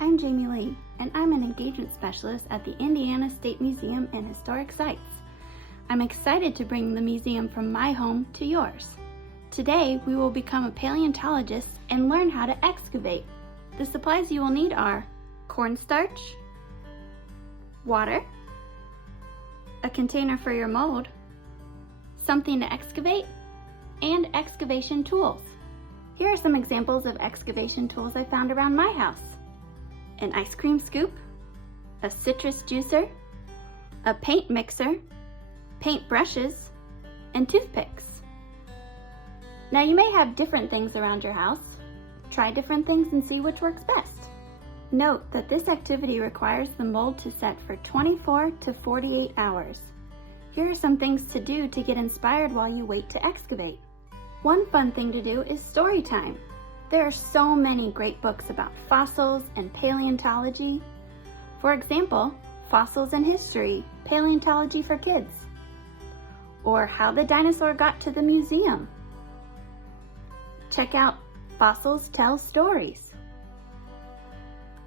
I'm Jamie Lee, and I'm an engagement specialist at the Indiana State Museum and Historic Sites. I'm excited to bring the museum from my home to yours. Today, we will become a paleontologist and learn how to excavate. The supplies you will need are cornstarch, water, a container for your mold, something to excavate, and excavation tools. Here are some examples of excavation tools I found around my house. An ice cream scoop, a citrus juicer, a paint mixer, paint brushes, and toothpicks. Now you may have different things around your house. Try different things and see which works best. Note that this activity requires the mold to set for 24 to 48 hours. Here are some things to do to get inspired while you wait to excavate. One fun thing to do is story time. There are so many great books about fossils and paleontology. For example, Fossils and History, Paleontology for Kids, or How the Dinosaur Got to the Museum. Check out Fossils Tell Stories.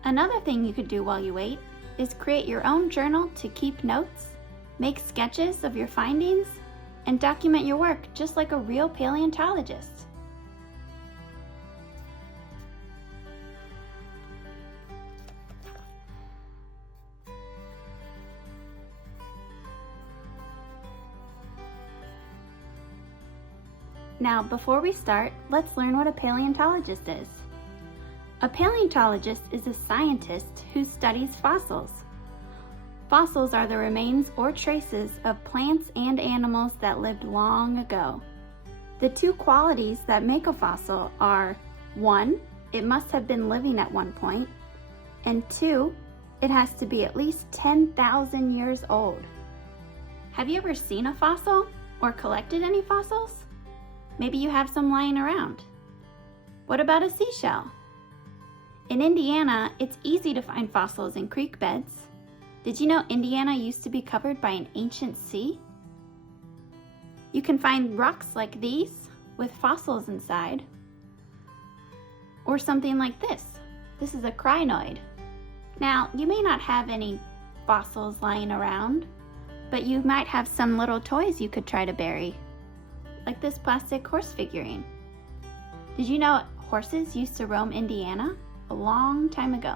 Another thing you could do while you wait is create your own journal to keep notes, make sketches of your findings, and document your work just like a real paleontologist. Now, before we start, let's learn what a paleontologist is. A paleontologist is a scientist who studies fossils. Fossils are the remains or traces of plants and animals that lived long ago. The two qualities that make a fossil are 1, it must have been living at one point, and 2, it has to be at least 10,000 years old. Have you ever seen a fossil or collected any fossils? Maybe you have some lying around. What about a seashell? In Indiana, it's easy to find fossils in creek beds. Did you know Indiana used to be covered by an ancient sea? You can find rocks like these with fossils inside. Or something like this. This is a crinoid. Now, you may not have any fossils lying around, but you might have some little toys you could try to bury, like this plastic horse figurine. Did you know horses used to roam Indiana a long time ago?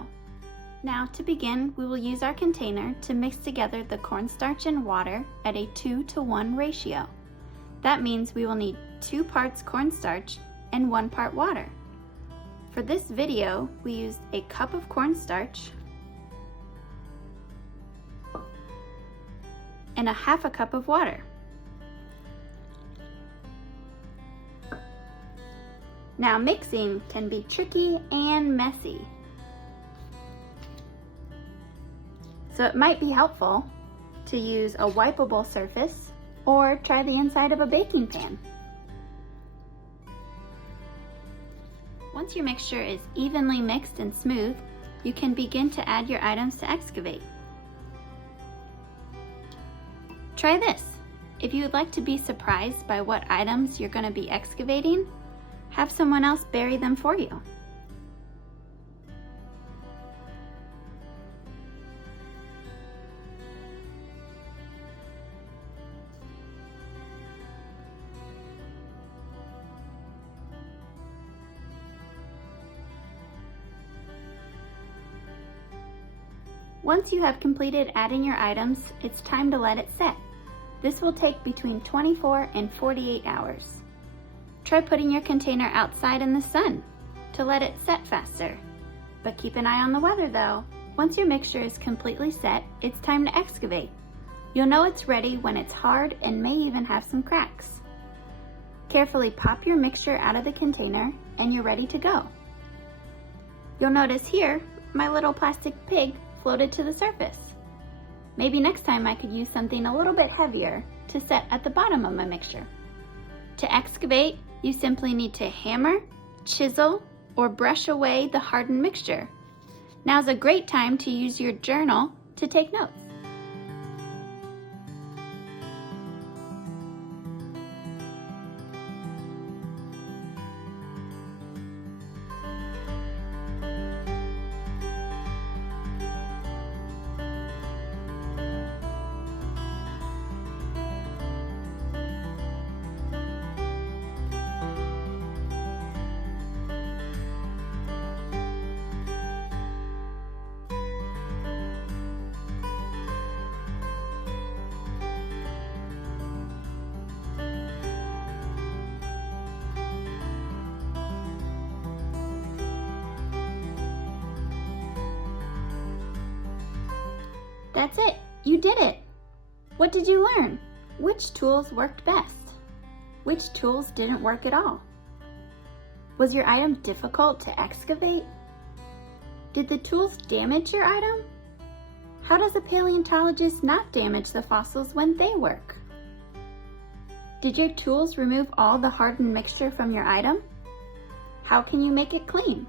Now, to begin, we will use our container to mix together the cornstarch and water at a 2-to-1 ratio. That means we will need 2 parts cornstarch and 1 part water. For this video, we used a cup of cornstarch and a half a cup of water. Now, mixing can be tricky and messy, so it might be helpful to use a wipeable surface or try the inside of a baking pan. Once your mixture is evenly mixed and smooth, you can begin to add your items to excavate. Try this. If you would like to be surprised by what items you're going to be excavating, have someone else bury them for you. Once you have completed adding your items, it's time to let it set. This will take between 24 and 48 hours. Try putting your container outside in the sun to let it set faster. But keep an eye on the weather though. Once your mixture is completely set, it's time to excavate. You'll know it's ready when it's hard and may even have some cracks. Carefully pop your mixture out of the container and you're ready to go. You'll notice here, my little plastic pig floated to the surface. Maybe next time I could use something a little bit heavier to set at the bottom of my mixture. To excavate, you simply need to hammer, chisel, or brush away the hardened mixture. Now's a great time to use your journal to take notes. That's it! You did it! What did you learn? Which tools worked best? Which tools didn't work at all? Was your item difficult to excavate? Did the tools damage your item? How does a paleontologist not damage the fossils when they work? Did your tools remove all the hardened mixture from your item? How can you make it clean?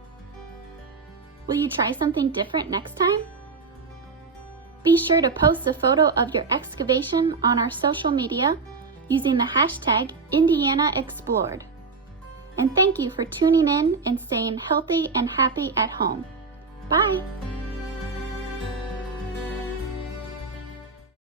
Will you try something different next time? Be sure to post a photo of your excavation on our social media using the hashtag #IndianaExplored. And thank you for tuning in and staying healthy and happy at home. Bye!